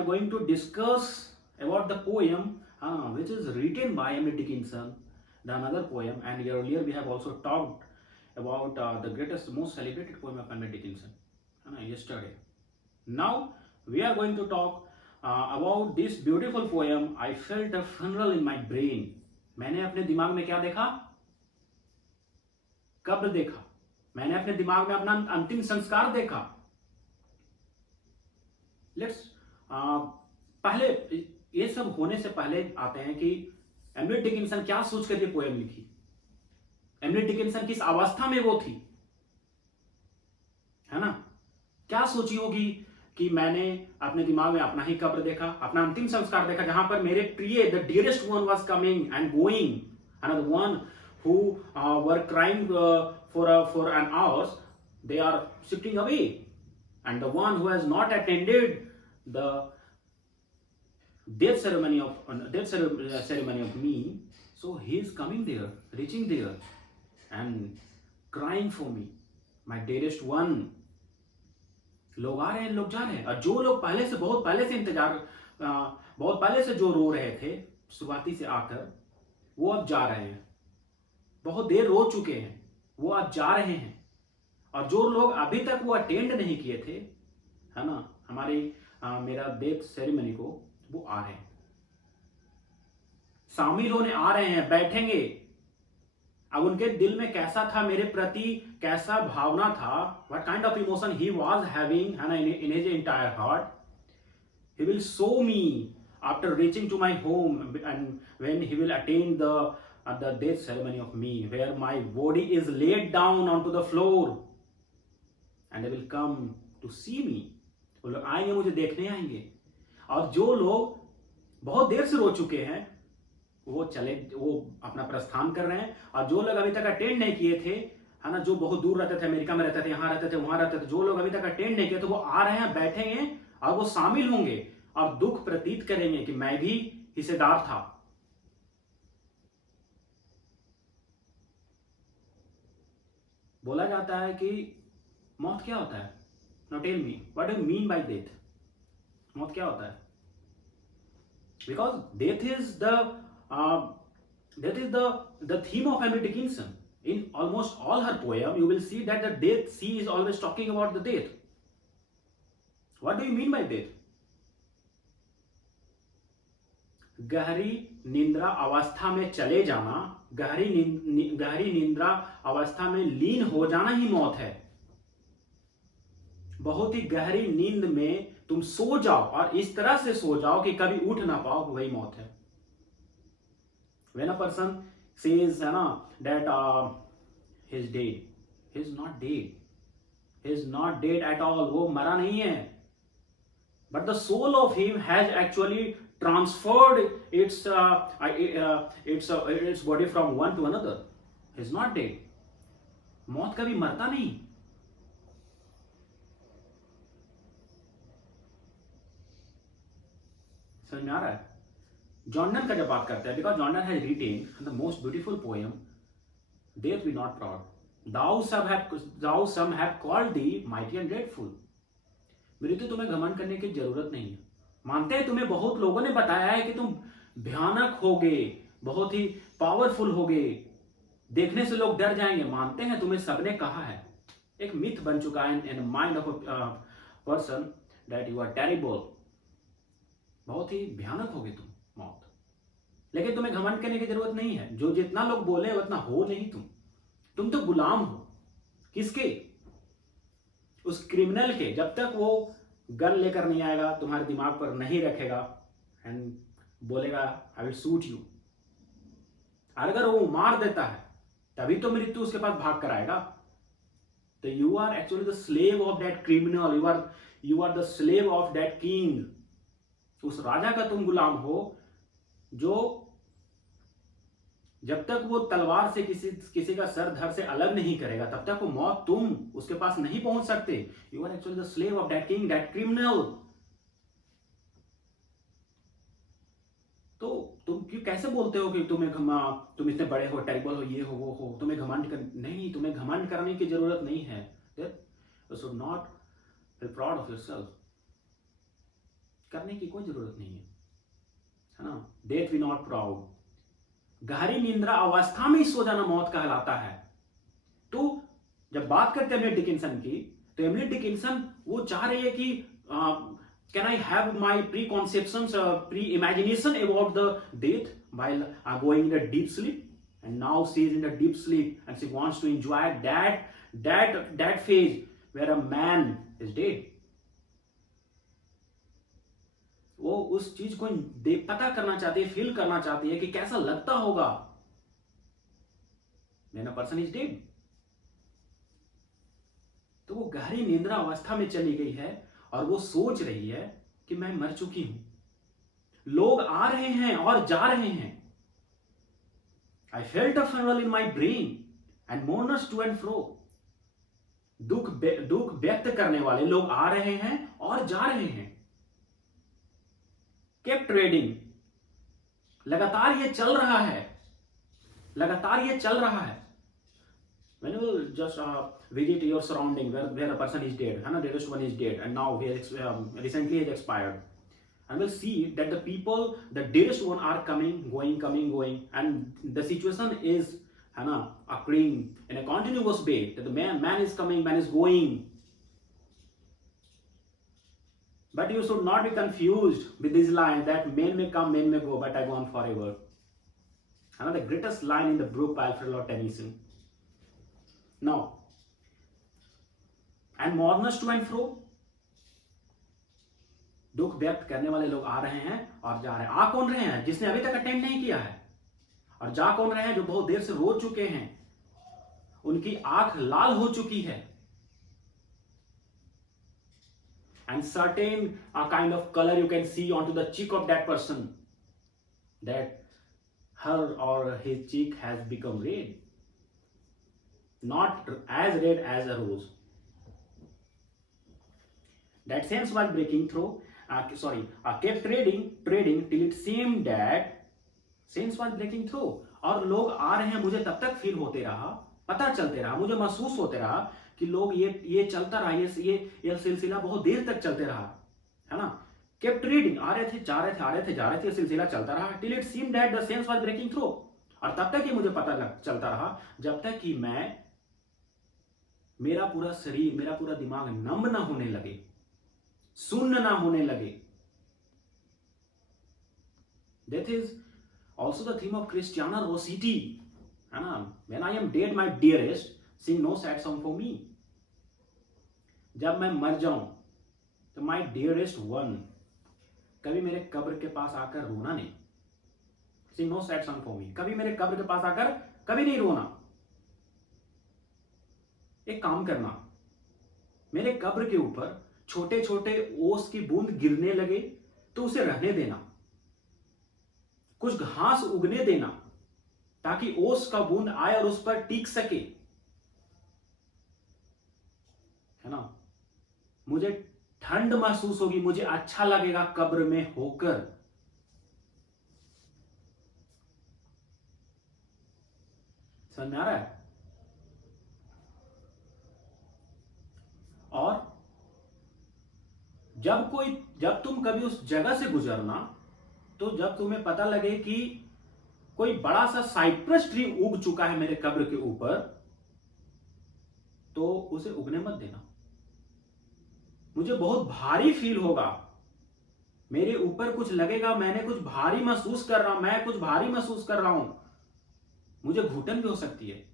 are going to discuss about the poem which is written by Emily Dickinson, the another poem, and earlier we have also talked about the greatest, most celebrated poem of Emily Dickinson yesterday. Now we are going to talk about this beautiful poem. I felt a funeral in my brain. मैंने अपने दिमाग में क्या देखा? कब्र देखा. मैंने अपने दिमाग में अपना अंतिम संस्कार देखा. लेट्स पहले ये सब होने से पहले आते हैं कि एमिली डिकिंसन क्या सोच कर ये पोएम लिखी. एमिली डिकिंसन किस अवस्था में वो थी, है ना? क्या सोची होगी कि मैंने अपने दिमाग में अपना ही कब्र देखा, अपना अंतिम संस्कार देखा, जहां पर मेरे प्रिय the dearest one was coming and going, and the one who were crying for an hours, they are shifting away, and the one who has not attended the death ceremony of me, so he is coming there, reaching there and crying for me, my dearest one. लोग आ रहे हैं, लोग जा रहे हैं, और जो लोग पहले से बहुत पहले से बहुत पहले से जो रो रहे थे शुरुआती से आकर, वो अब जा रहे हैं. बहुत देर रो चुके हैं, वो अब जा रहे हैं. और जो लोग अभी तक वो अटेंड नहीं किए थे, है ना, हमारी मेरा डेथ सेरेमनी को, वो आ रहे हैं, शामिल होने आ रहे हैं, बैठेंगे. अब उनके दिल में कैसा था मेरे प्रति, कैसा भावना था, what kind of emotion he was having, है ना, in his entire heart. He will show me after reaching to my home and when he will attend the death ceremony of me, where my body is laid down on to the floor, and they will come to see me. वो लोग आएंगे, मुझे देखने आएंगे. और जो लोग बहुत देर से रो चुके हैं, वो अपना प्रस्थान कर रहे हैं. और जो लोग अभी तक अटेंड नहीं किए थे, है ना, जो बहुत दूर रहते थे, अमेरिका में रहते थे, यहाँ रहते थे, वहां रहते थे, जो लोग अभी तक अटेंड नहीं किए, तो वो आ रहे हैं, बैठेंगे और वो शामिल होंगे और दुख प्रतीत करेंगे कि मैं भी हिस्सेदार था. बोला जाता है कि मौत क्या होता है? Now tell me, what do you mean by death? मौत क्या होता है? Because death is the theme of Emily Dickinson. In almost all her poem, you will see that the death, she is always talking about the death. What do you mean by death? गहरी निंद्रा अवस्था में चले जाना, गहरी निंद्रा अवस्था में लीन हो जाना ही मौत है. बहुत ही गहरी नींद में तुम सो जाओ और इस तरह से सो जाओ कि कभी उठ ना पाओ, वही मौत है. When a person says, है ना, that he is dead, he is not dead. He is not dead at all. वो मरा नहीं है. But the soul of him has actually transferred its body from one to another. He is not dead. मौत कभी मरता नहीं. समझ में आ रहा है? जॉर्डन का जब बात करते हैं, because Jordan has written the most beautiful poem, death be not proud, thou some have called thee mighty and dreadful. मृत्यु तुम्हें घमंड करने की जरूरत नहीं है. मानते हैं तुम्हें बहुत लोगों ने बताया है कि तुम भयानक होगे, बहुत ही पावरफुल होगे, देखने से लोग डर जाएंगे. मानते हैं, तुम्हें सबने कहा है. एक मिथ बन चुका है in mind of a person that you are terrible, बहुत ही भयानक होगे तुम, मौत. लेकिन तुम्हें घमंड करने की जरूरत नहीं है. जो जितना लोग बोले उतना हो नहीं तुम तो गुलाम हो. किसके? उस क्रिमिनल के. जब तक वो गन लेकर नहीं आएगा, तुम्हारे दिमाग पर नहीं रखेगा एंड बोलेगा आई विल शूट यू, अगर वो मार देता है तभी तो मृत्यु उसके पास भाग कर आएगा. तो you are actually the slave of that criminal, you are the slave of that king. उस राजा का तुम गुलाम हो जो जब तक वो तलवार से किसी का सर धड़ से अलग नहीं करेगा, तब तक वो मौत तुम उसके पास नहीं पहुंच सकते. You are actually the slave of that king, that criminal. तो तुम क्यों कैसे बोलते हो कि तुम इतने बड़े हो, टेरिबल हो, ये हो, वो हो, तुम्हें घमंड नहीं, तुम्हें घमंड करने की जरूरत नहीं है. You should not feel proud of yourself. करने की कोई जरूरत नहीं है ना। डेथ वी नॉट प्राउड, गहरी निंद्रा अवस्था में सो जाना मौत कहलाता है। तो जब बात करते हैं एमिली डिकिंसन की, तो एमिली डिकिंसन वो चाह रही है कि can I have my preconceptions, pre imagination about the death while going in a deep sleep, and now she is in a deep sleep and she wants to enjoy that phase where a man is dead. वो उस चीज को पता करना चाहती है, feel करना चाहती है कि कैसा लगता होगा when a person is dead. तो वो गहरी निंद्रा अवस्था में चली गई है और वो सोच रही है कि मैं मर चुकी हूं, लोग आ रहे हैं और जा रहे हैं। I felt a funeral in my brain and mourners to and fro. दुख व्यक्त करने वाले लोग आ रहे हैं और जा रहे हैं। Kept trading, लगातार ये चल रहा है, लगातार ये चल रहा है। When you just visit your surrounding where a person is dead, and the dearest one is dead, and now he has recently has expired, and we'll see that the people, the dearest one, are coming, going, and the situation is occurring in a continuous way. That the man is coming, man is going. But you should not be confused with this line that men may come, men may go, but I go on forever. The greatest line in the book by Alfred Lord Tennyson. Now, and mourners to and fro, दुख व्यक्त करने वाले लोग आ रहे हैं और जा रहे हैं। आ कौन रहे हैं? जिसने अभी तक अटेंड नहीं किया है। और जा कौन रहे हैं? जो बहुत देर से रो चुके हैं, उनकी आंख लाल हो चुकी है। And certain kind of color you can see onto the cheek of that person, that her or his cheek has become red, not as red as a rose. That sense was breaking through. Kept trading till it seemed that sense was breaking through. और लोग आ रहे हैं, मुझे तब तक feel होते रहा, पता चलते रहा, मुझे महसूस होते रहा कि लोग ये चलता रहा, ये सिलसिला बहुत देर तक चलते रहा, है ना। Kept trading, आ रहे थे, जा रहे थे, आ रहे थे, जा रहे थे, सिलसिला चलता रहा till it seemed that the sense was breaking through. और तब तक ही मुझे पता चलता रहा जब तक कि मेरा पूरा शरीर, मेरा पूरा दिमाग नम ना होने लगे, शून्य ना होने लगे। That is also the theme of Christiana Rossetti, है ना। When I am dead, my dearest, sing no sad song for me. जब मैं मर जाऊं तो my dearest one, कभी मेरे कब्र के पास आकर रोना नहीं। Sing no sad song for me, कभी मेरे कब्र के पास आकर कभी नहीं रोना। एक काम करना, मेरे कब्र के ऊपर छोटे छोटे ओस की बूंद गिरने लगे तो उसे रहने देना, कुछ घास उगने देना ताकि ओस का बूंद आए और उस पर टिक सके, है ना। मुझे ठंड महसूस होगी, मुझे अच्छा लगेगा कब्र में होकर। समझ में आ रहा है? और जब तुम कभी उस जगह से गुजरना, तो जब तुम्हें पता लगे कि कोई बड़ा सा साइप्रस ट्री उग चुका है मेरे कब्र के ऊपर, तो उसे उगने मत देना। मुझे बहुत भारी फील होगा, मेरे ऊपर कुछ लगेगा, मैंने कुछ भारी महसूस कर रहा हूं, मैं कुछ भारी महसूस कर रहा हूं, मुझे घुटन भी हो सकती है।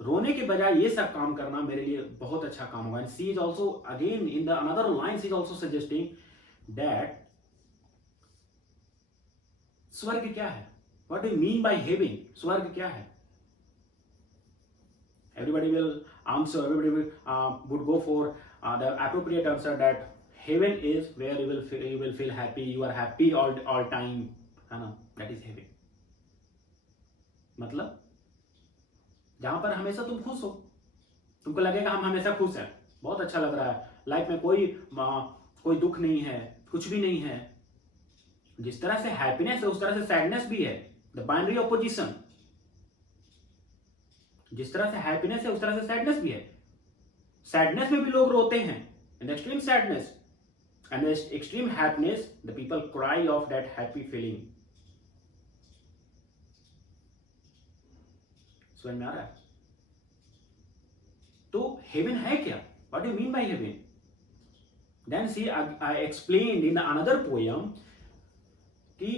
रोने के बजाय ये सब काम करना मेरे लिए बहुत अच्छा काम होगा। She is also again in the another line, she is also suggesting that स्वर्ग क्या है? What do mean by heaven? स्वर्ग क्या है? Everybody will answer, everybody would go for the appropriate answer that heaven is where you will feel happy, you are happy all time, है ना, that is heaven. मतलब जहां पर हमेशा तुम खुश हो, तुमको लगेगा हम हमेशा खुश हैं, बहुत अच्छा लग रहा है, लाइफ में कोई दुख नहीं है, कुछ भी नहीं है। जिस तरह से हैप्पीनेस है उस तरह से सैडनेस भी है, द बाइनरी ऑपोजिशन। जिस तरह से हैप्पीनेस है उस तरह से सैडनेस भी है। सैडनेस में भी लोग रोते हैं, in extreme sadness, and the extreme happiness, the people cry of that happy feeling. समझ में आ रहा है? तो हेवन है क्या? What do you mean by heaven? Then see, I explained in another poem कि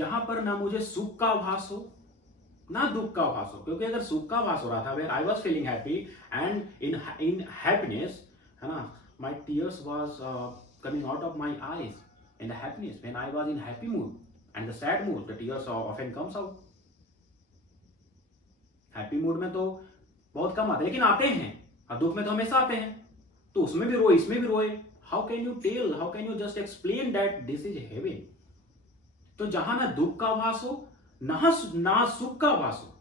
जहां पर ना मुझे सुख का आभास हो ना दुख का आभास हो, क्योंकि अगर सुख का आभास हो रहा था, where I was feeling happy and in happiness, है ना, my tears was coming out of my eyes in the happiness. When I was in happy mood and the sad mood, the tears often comes out. Happy mood में तो बहुत कम आते, लेकिन आते हैं, और दुख में तो हमेशा आते हैं, तो उसमें भी रोए, इसमें भी रोए. How can you tell, how can you just explain that this is heaven? तो जहां ना दुख का आभास हो ना सुख का आभास हो,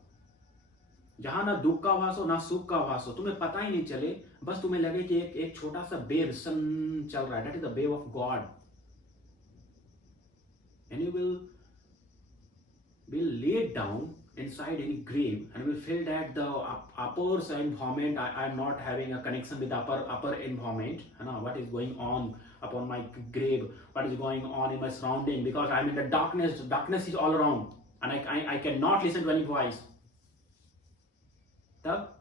जहां ना दुख का आभास हो ना सुख का आभास हो, तुम्हें पता ही नहीं चले, बस तुम्हें लगे कि एक छोटा सा वेव सन चल रहा है, that is the wave of God. And you will lay down inside any grave and will feel that the upper environment, I am not having a connection with the upper environment, what is going on upon my grave, what is going on in my surrounding, because I am in the darkness is all around and I cannot listen to any voice. तब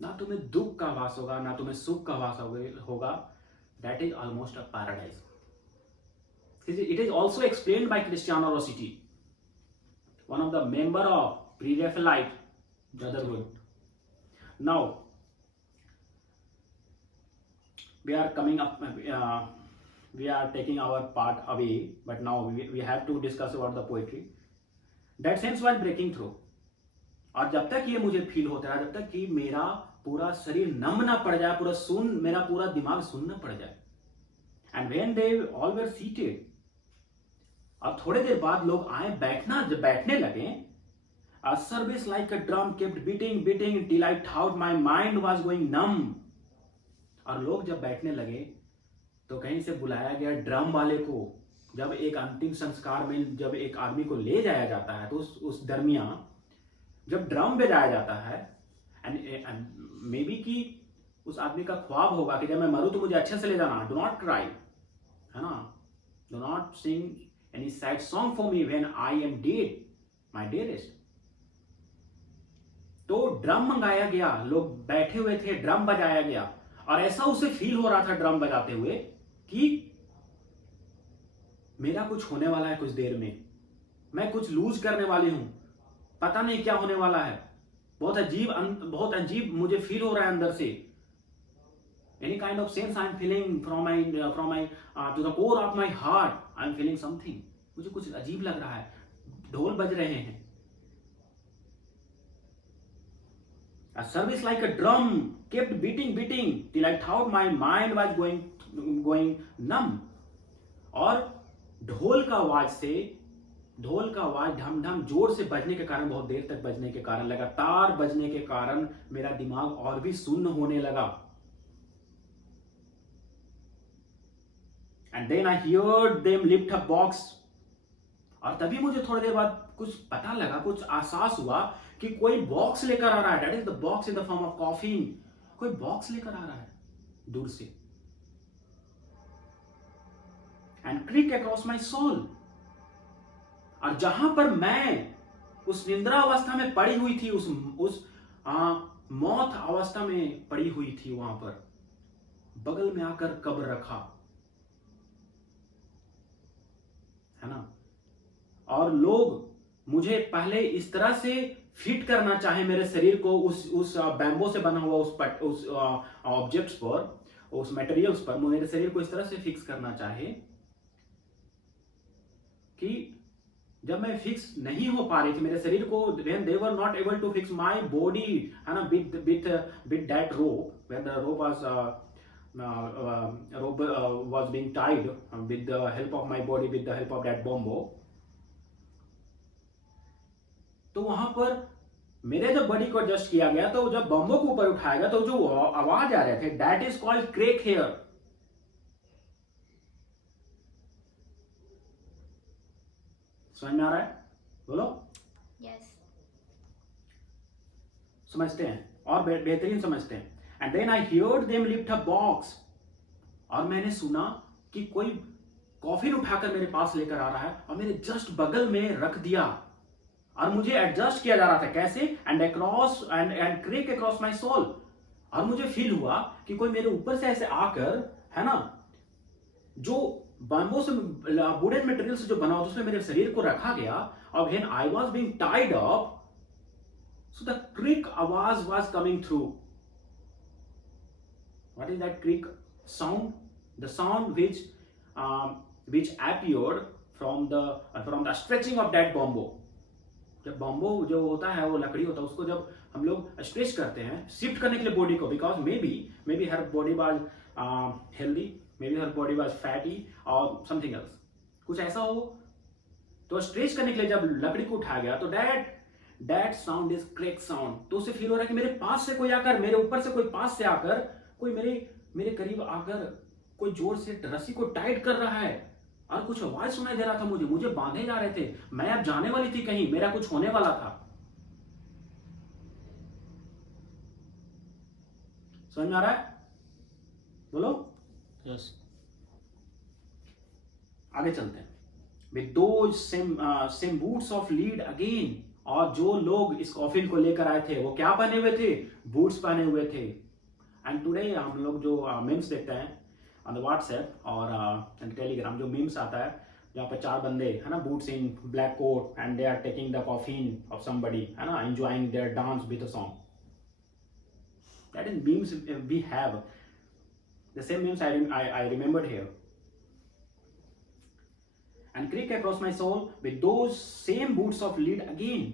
ना तुम्हें दुख का आभास होगा ना तुम्हें सुख का आभास होगा. That is almost a paradise. It is also explained by Cristiano Rossetti, one of the member of Pre-Raphaelite Brotherhood. Now we are coming up, we are taking our part away, but now we have to discuss about the poetry. That sense was breaking through. और जब तक ये मुझे feel होता है, जब तक कि मेरा पूरा शरीर नम ना पड़ जाए, मेरा पूरा दिमाग सुन ना पड़ जाए. And when they all were seated, अब थोड़े देर बाद लोग आए, बैठने लगे. A service like a drum kept beating till I thought my mind was going numb. और लोग जब बैठने लगे तो कहीं से बुलाया गया ड्रम वाले को. जब एक अंतिम संस्कार में जब एक आदमी को ले जाया जाता है, तो उस दरमियान जब ड्रम बजाया जाता है, एंड मे बी कि उस आदमी का ख्वाब होगा कि जब मैं मरूं तो मुझे अच्छे से ले जाना, डू नॉट क्राई, है ना, do not sing any sad song for me when I am dead, my dearest. तो ड्रम मंगाया गया, लोग बैठे हुए थे, ड्रम बजाया गया, और ऐसा उसे फील हो रहा था ड्रम बजाते हुए कि मेरा कुछ होने वाला है कुछ देर में, मैं कुछ लूज करने वाली हूं, पता नहीं क्या होने वाला है. बहुत अजीब मुझे फील हो रहा है अंदर से. Any kind of sense I am feeling from my to the core of my heart, I am feeling something. मुझे कुछ अजीब लग रहा है. ढोल बज रहे हैं. A service like a drum kept beating till I thought my mind was going numb. और ढोल का आवाज ढम जोर से बजने के कारण, बहुत देर तक बजने के कारण, लगातार बजने के कारण मेरा दिमाग और भी सुन्न होने लगा. And then I heard them lift a box. और तभी मुझे थोड़ी देर बाद कुछ पता लगा, कुछ आसास हुआ कि कोई बॉक्स लेकर आ रहा है. That is the box in the form of coffin. कोई बॉक्स लेकर आ रहा है दूर से. And creak across my soul. और जहां पर मैं उस निंद्रा अवस्था में पड़ी हुई थी, उस मौत अवस्था में पड़ी हुई थी, वहां पर बगल में आकर कब्र रखा, है ना. और लोग मुझे पहले इस तरह से फिट करना चाहे मेरे शरीर को उस बैम्बो से बना हुआ उस ऑब्जेक्ट्स पर, उस मटेरियल्स पर मेरे शरीर को इस तरह से फिक्स करना चाहे कि जब मैं फिक्स नहीं हो पा रही थी मेरे शरीर को, when they were not able to fix my body, है ना, with that rope, when the rope was being tied with the help of my body, with the help of that bamboo. तो वहां पर मेरे जब बॉडी को adjust किया गया, तो जब बम्बो को ऊपर उठाया गया तो जो आवाज आ रहे थे, that is called creak here. समझ में आ रहा है? बोलो. यस. समझते हैं और बेहतरीन समझते हैं. And then I heard them lift a box, और मैंने सुना कि कोई कॉफिन उठाकर मेरे पास लेकर आ रहा है और मेरे जस्ट बगल में रख दिया, और मुझे एडजस्ट किया जा रहा था कैसे, and across and creak across my soul, और मुझे फील हुआ कि कोई मेरे ऊपर से ऐसे आकर, है ना, जो बैम्बू से वुडन मटेरियल से जो बना होता उसमें मेरे शरीर को रखा गया, और when I was being tied up, so the creak आवाज was coming through. What is that creak sound? The sound which appeared from the stretching of that bamboo. जब बॉम्बो जो होता है वो लकड़ी होता है, उसको जब हम लोग स्ट्रेच करते हैं शिफ्ट करने के लिए बॉडी को, because may be her body was healthy, may be her body was fatty और समथिंग एल्स, कुछ ऐसा हो, तो स्ट्रेच करने के लिए जब लकड़ी को उठाया गया तो that sound is crack sound. तो उसे फील हो रहा है कि मेरे पास से कोई आकर, मेरे ऊपर से कोई पास से आकर, कोई मेरे करीब आकर कोई जोर से रस्सी को टाइट कर रहा है, और कुछ आवाज सुनाई दे रहा था मुझे बांधे जा रहे थे, मैं अब जाने वाली थी कहीं, मेरा कुछ होने वाला था. समझ में आ रहा है? बोलो. यस. आगे चलते हैं. With those same boots of lead again, और जो लोग इस कॉफिन को लेकर आए थे वो क्या पहने हुए थे? बूट्स पहने हुए थे. एंड टुडे हम लोग जो मीम्स देखते हैं ऑन द व्हाट्सएप और टेलीग्राम, जो मीम्स आता है जहाँ पर 4 बंदे, है ना, boots in black coat and they are taking the coffin of somebody, है ना, enjoying their dance with a song. That is memes we have. The same memes I remembered here. And creak across my soul with those same boots of lead again.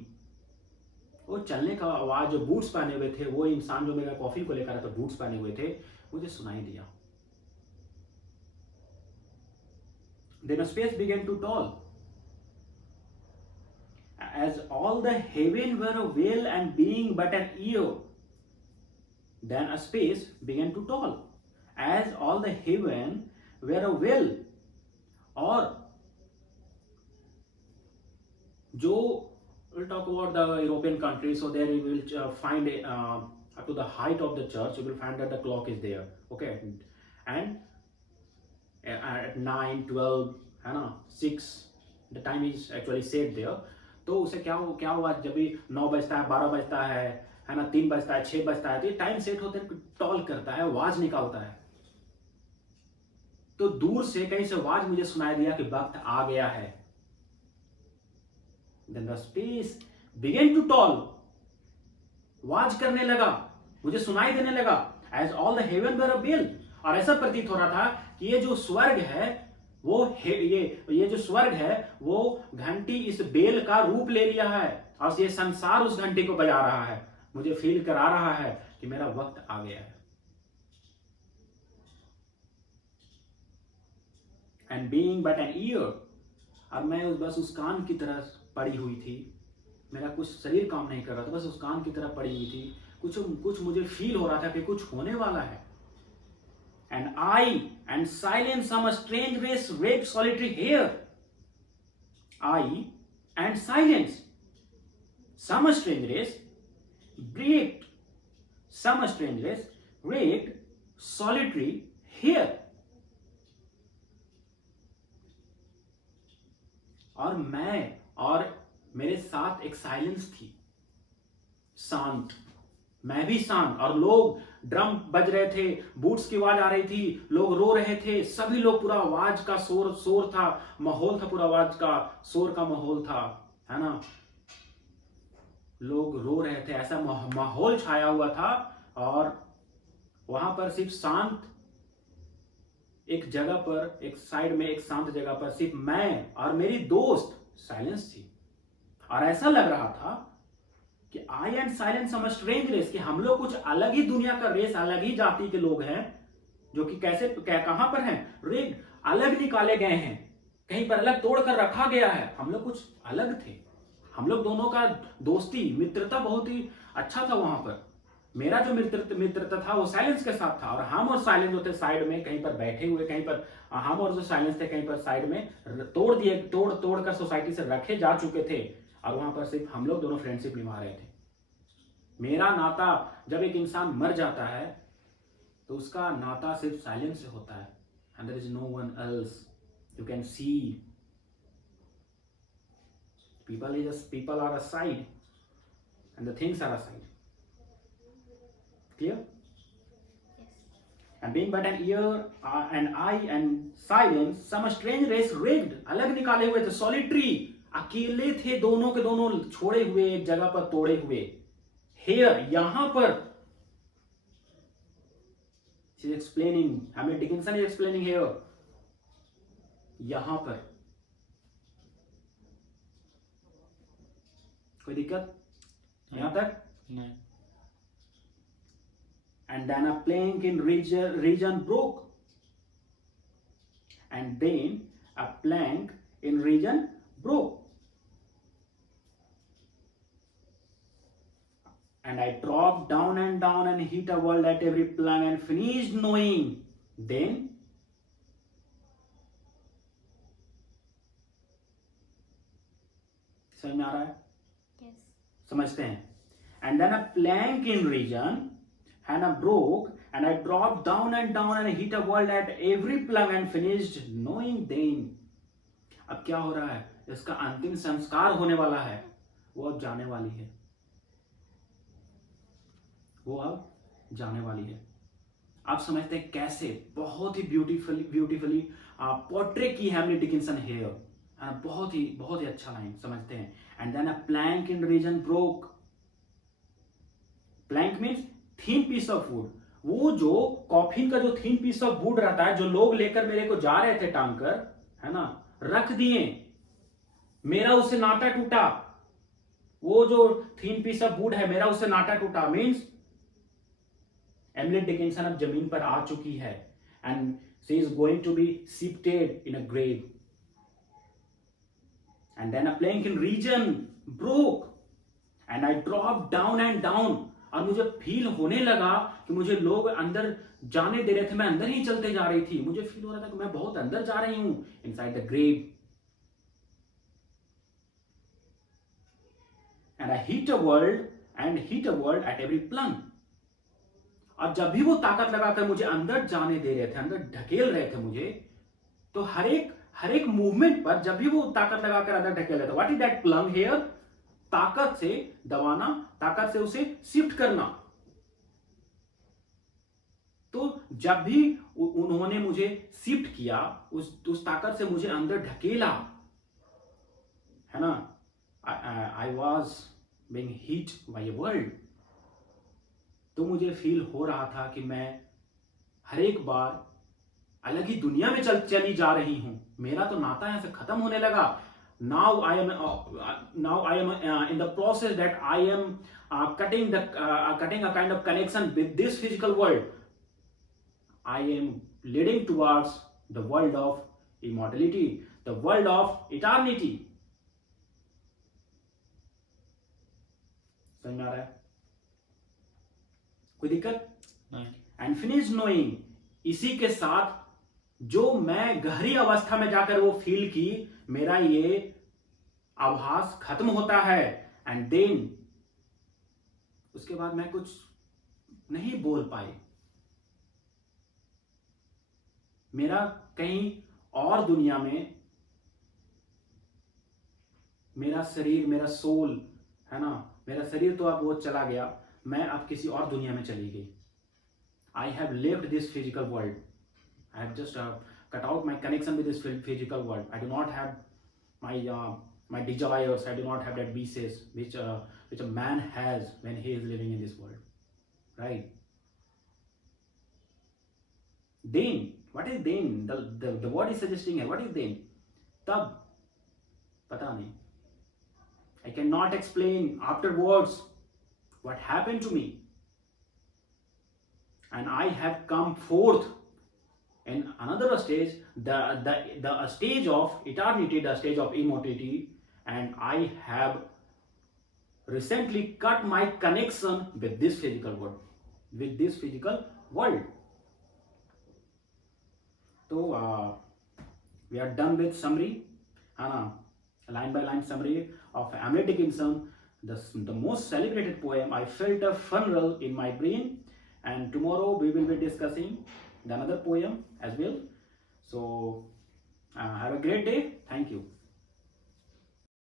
वो चलने का आवाज जो boots पहने हुए थे, वो इंसान जो मेरा कॉफी को लेकर आया था बूट्स पहने हुए थे, मुझे सुनाई दिया. Then a space began to tall, as all the heaven were a veil and being but an ear. Then a space began to tall, as all the heaven were a veil, और जो we'll talk about the European countries, so there you will find up to the height of the church, you will find that the clock is there, okay, and at 9, 12, है ना, 6 the time is actually set there. तो उसे क्या हुआ, जब भी 9 बजता है, 12 बजता है ना, 3 बजता है, 6 बजता है, तो ये टाइम सेट होते हैं, टॉल करता है, आवाज निकालता है. तो दूर से कहीं से आवाज मुझे सुनाई दिया कि वक्त आ गया है. Then the space began to tall, आवाज करने लगा, मुझे सुनाई देने लगा, as all the heaven were a bell, और ऐसा प्रतीत हो रहा था कि ये जो स्वर्ग है वो ये जो स्वर्ग है वो घंटी इस बेल का रूप ले लिया है, और ये संसार उस घंटी को बजा रहा है, मुझे फील करा रहा है कि मेरा वक्त आ गया है. And being but an ear, और मैं बस उस कान की तरह पड़ी हुई थी, मेरा कुछ शरीर काम नहीं कर रहा था, बस उस कान की तरह पड़ी हुई थी. कुछ मुझे फील हो रहा था कि कुछ होने वाला है. And I and silence some strange race raked solitary here. I and silence some strange race raked solitary here. और मैं और मेरे साथ एक साइलेंस थी, शांत, मैं भी शांत, और लोग ड्रम बज रहे थे, बूट्स की आवाज आ रही थी, लोग रो रहे थे, सभी लोग, पूरा आवाज का शोर था, माहौल था, पूरा आवाज का शोर का माहौल था, है ना, लोग रो रहे थे, ऐसा माहौल छाया हुआ था. और वहां पर सिर्फ शांत एक जगह पर, एक साइड में एक शांत जगह पर सिर्फ मैं और मेरी दोस्त साइलेंस थी. और ऐसा लग रहा था कि I and silence some strange race, कि हम लोग कुछ अलग ही दुनिया का रेस, अलग ही जाति के लोग हैं, जो कि कहां पर हैं, रिग अलग निकाले गए हैं, कहीं पर अलग तोड़ कर रखा गया है. हम लोग कुछ अलग थे. हम लोग दोनों का दोस्ती, मित्रता बहुत ही अच्छा था. वहां पर मेरा जो मित्रता था वो साइलेंस के साथ था, और हम और साइलेंस होते साइड में कहीं पर बैठे हुए, कहीं पर हम और जो साइलेंस थे कहीं पर साइड में तोड़ कर सोसाइटी से रखे जा चुके थे, और वहां पर सिर्फ हम लोग दोनों फ्रेंडशिप निभा रहे थे. मेरा नाता, जब एक इंसान मर जाता है तो उसका नाता सिर्फ साइलेंस से होता है, and there is no one else you can see. People are aside and the things are aside. Clear? And being but an ear, an eye and silence, some strange race rigged, अलग निकाले हुए थे, solitary, अकेले थे, दोनों के दोनों छोड़े हुए, एक जगह पर तोड़े हुए. Here, यहां पर she is explaining, Hamlet Dickinson is explaining here, यहां पर कोई दिक्कत यहां तक नहीं. And then a plank in region broke, and then a plank in region broke, and I dropped down and hit a wall at every plank and finished knowing then. समझ में आ रहा है? समझते हैं. And then a plank in region and a broke, and I dropped down and hit a wall at every plank and finished knowing then. अब क्या हो रहा है? इसका अंतिम संस्कार होने वाला है, वो अब जाने वाली है, वो अब जाने वाली है. आप समझते हैं कैसे बहुत ही ब्यूटीफुली पोर्ट्रे की हैमलेट डिकिंसन हेयर. बहुत ही अच्छा लाइन समझते हैं. And then a plank in reason broke. Plank means thin piece of wood. वो जो कॉफिन का जो थिन पीस ऑफ वुड रहता है, जो लोग लेकर मेरे को जा रहे थे टांग कर, है ना, रख दिए, मेरा उससे नाता टूटा. वो जो थिन पीस ऑफ वुड है, मेरा उससे नाता टूटा. मीन्स एमिलेट डिकिंसन अब जमीन पर आ चुकी है, and she is going to be shifted in a grave. And then a plank in region broke, and I dropped down and down. और मुझे फील होने लगा कि मुझे लोग अंदर जाने दे रहे थे, मैं अंदर ही चलते जा रही थी. मुझे फील हो रहा था कि मैं बहुत अंदर जा रही हूं, inside the grave. And I hit a world at every plunge. और जब भी वो ताकत लगाकर मुझे अंदर जाने दे रहे थे, अंदर ढकेल रहे थे मुझे, तो हर एक मूवमेंट पर जब भी वो ताकत लगाकर अंदर ढकेल रहे थे, what is that plunge here? ताकत से दबाना, ताकत से उसे शिफ्ट करना. तो जब भी उन्होंने मुझे शिफ्ट किया, उस ताकत से मुझे अंदर ढकेला, है ना, I was being hit by a world. तो मुझे फील हो रहा था कि मैं हर एक बार अलग ही दुनिया में चली जा रही हूं. मेरा तो नाता यहां से खत्म होने लगा. Now I am in the process that I am cutting a kind of connection with this physical world. I am leading towards the world of immortality, the world of eternity. समझ में आ रहा है? कोई दिक्कत? And finish knowing, इसी के साथ जो मैं गहरी अवस्था में जाकर वो फील की, मेरा ये आभास खत्म होता है. एंड देन उसके बाद मैं कुछ नहीं बोल पाई. मेरा कहीं और दुनिया में मेरा शरीर, मेरा सोल, है ना, मेरा शरीर तो अब वो चला गया, मैं अब किसी और दुनिया में चली गई. I have left this physical world. I have just cut out my connection with this physical world. I do not have my desires. I do not have that wishes which a man has when he is living in this world, right? Then what is then? The word is suggesting here. What is then? तब पता नहीं. I cannot explain afterwards what happened to me. And I have come forth in another stage, the stage of eternity, the stage of immortality, and I have recently cut my connection with this physical world, So we are done with summary, line by line summary of Hamlet Dickinson, the most celebrated poem. I felt a funeral in my brain. and tomorrow we will be discussing another poem as well. So have a great day. Thank you.